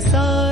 सारे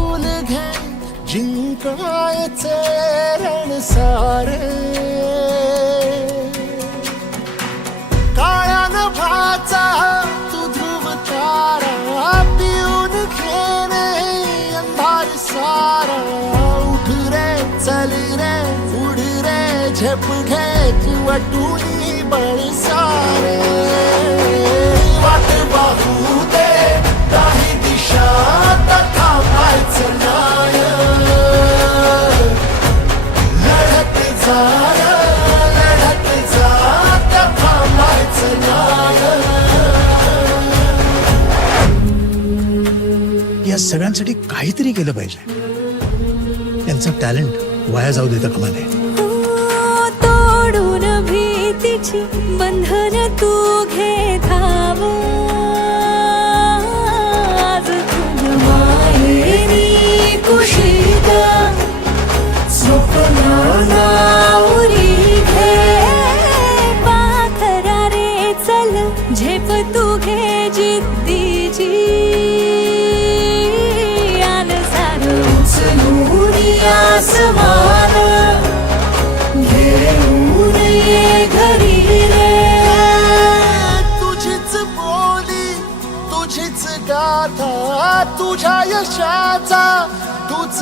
घे जिंकायचे रण सारे। काळ्यान भाचा तू ध्रुव तारा पिऊन घेणे अंधार सारा। उठ रे चल रे उड रे झेप घे वटुनी बळ सारे। सगळ्यांसाठी काहीतरी केलं पाहिजे. त्यांचं टॅलेंट वाया जाऊ देता कामा नये तोडून भीतीची बंधन तू घे. गाथा तुझ्या यशाचा तूच